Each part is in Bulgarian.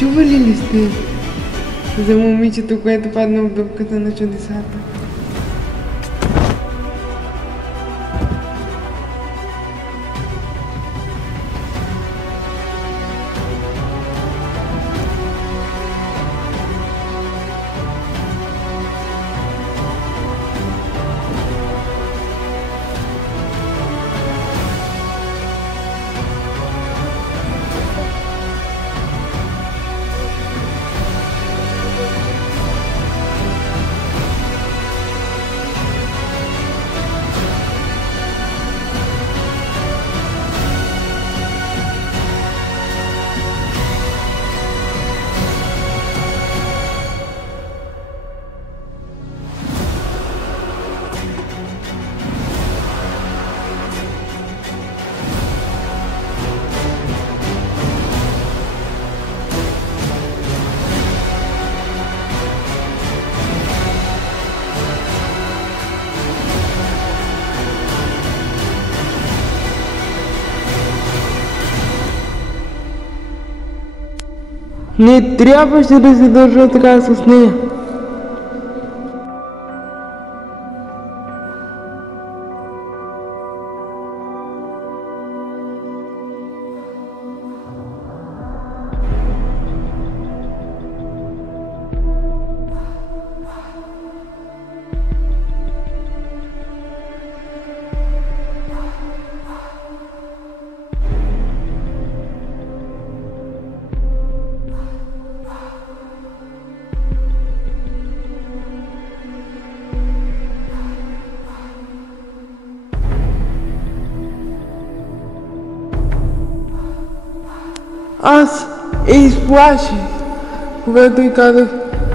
Чували ли сте за момичето, което падна в дупката на чудесата? Не трябваше да се държа така с нея. Аз изплаших, когато й казах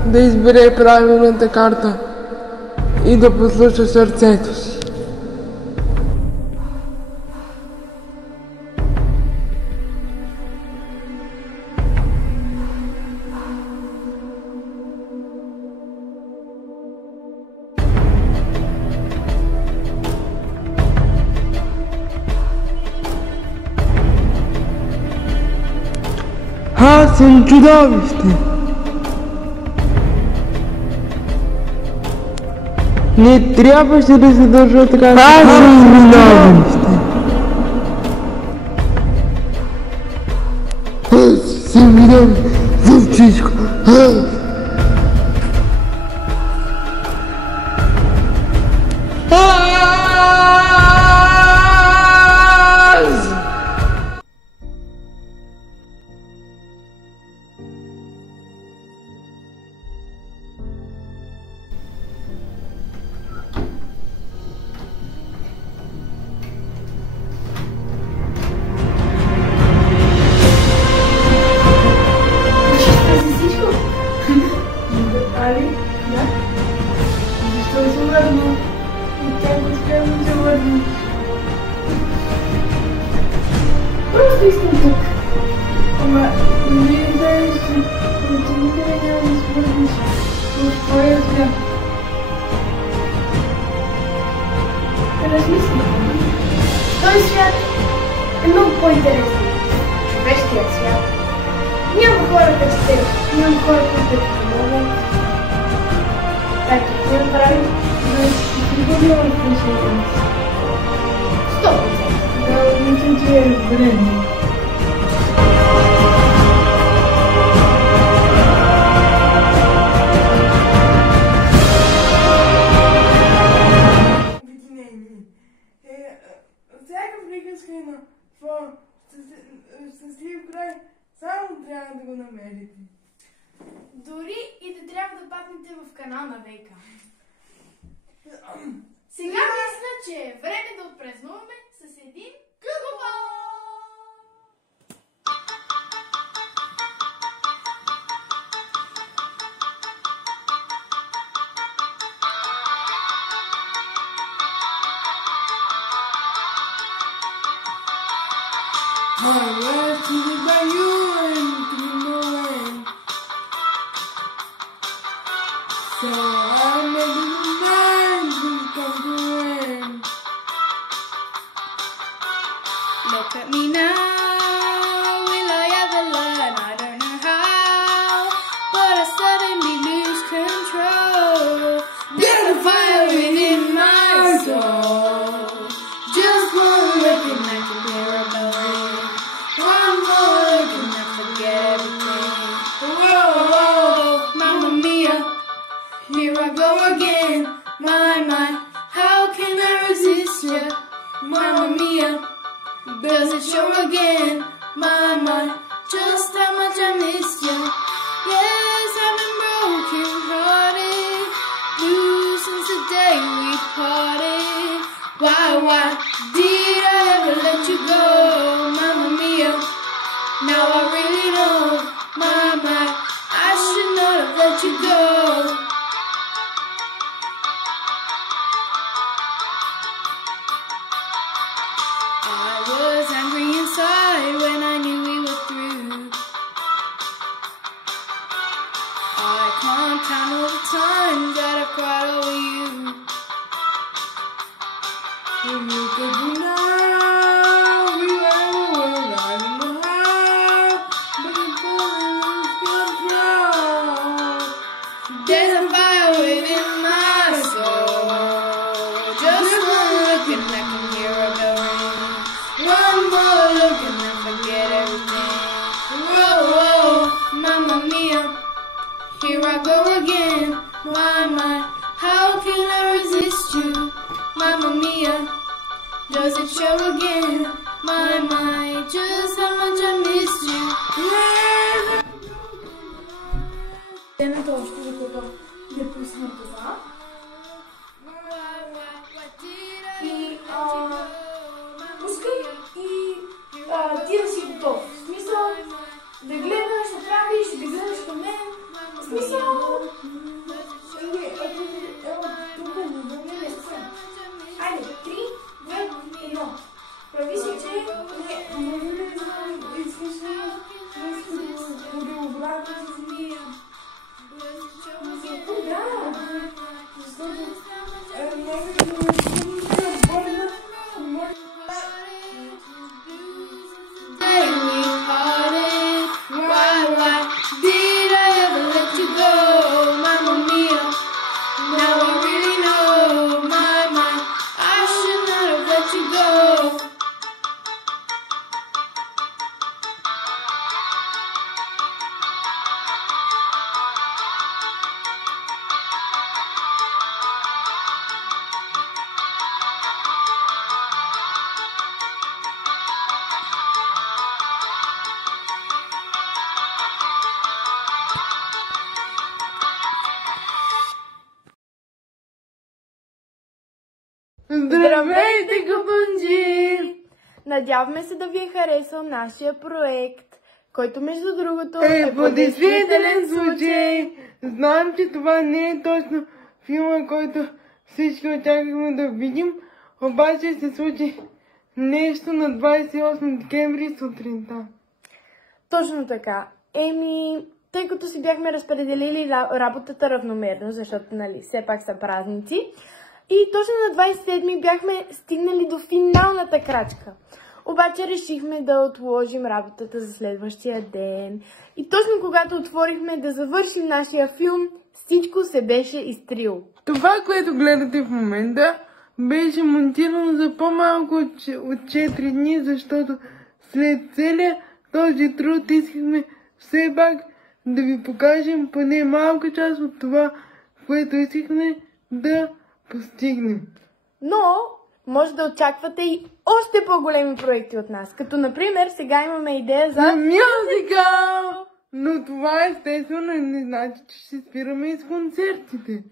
да избере правилната карта и да послуша сърцето си. Аз съм чудовище. Не трябваше да се държа така. Аз съм чудовище. Аз съм виновен за всичко. Просто искам тук. Ама не знаеш, че никъде няма да свързваш в твоя свят. Размисли. Този свят е много по-интересен. Човешкият свят. Няма хора като теб. Няма хора, които те помогат. Какво да направим? Да си пригодила в решението си. 100%. Да, мисля, че е време. Всяка приказка има своя щастлив край, само трябва да го намерите. Дори и да трябва да паднете в канал на Вейка. Сега мисля, че е време да отпразнуваме с един купон! So I made a man who come to win. Look at me now, will I ever learn? I don't know how. Why did I ever let you go, Mamma Mia? Now I really know, my, I should not have let you go. I was angry inside when I knew we were through. I can't count all the times that I cried over you. And look at me now, we were alive in the heart, but the feeling is control. There's a fire within my soul. Just one look and I can hear a bell ring. One more look and I forget everything. Whoa, Mamma Mia, here I go again. My, how can I resist you? Mamma Mia, does it show again? My, just how much I missed you. Темата още докато не пусна това. И пускай и ти да си готов. В смисъл да гледаш, да правиш, да гледаш към мен. В смисъл... Тук не съм. Айде, 3, 2, 1. Прави си, че не знам, искаш ли да го обратно си. Здравейте, купунджи! Надяваме се да ви е харесал нашия проект, който между другото По действителен случай! Знам, че това не е точно филма, който всички очаквахме да видим, обаче се случи нещо на 28 декември сутринта. Точно така. Тъй като си бяхме разпределили работата равномерно, защото, нали, все пак са празници, и точно на 27 бяхме стигнали до финалната крачка. Обаче решихме да отложим работата за следващия ден. И точно когато отворихме да завършим нашия филм, всичко се беше изтрило. Това, което гледате в момента, беше монтирано за по-малко от 4 дни, защото след целия този труд искахме все пак да ви покажем поне малка част от това, което искахме да постигнем. Но може да очаквате и още по-големи проекти от нас. Като, например, сега имаме идея за мюзикъл! Но това естествено не значи, че ще спираме и с концертите.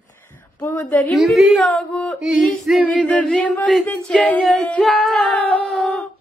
Благодарим ви много и ще ви държим в течение. Чао!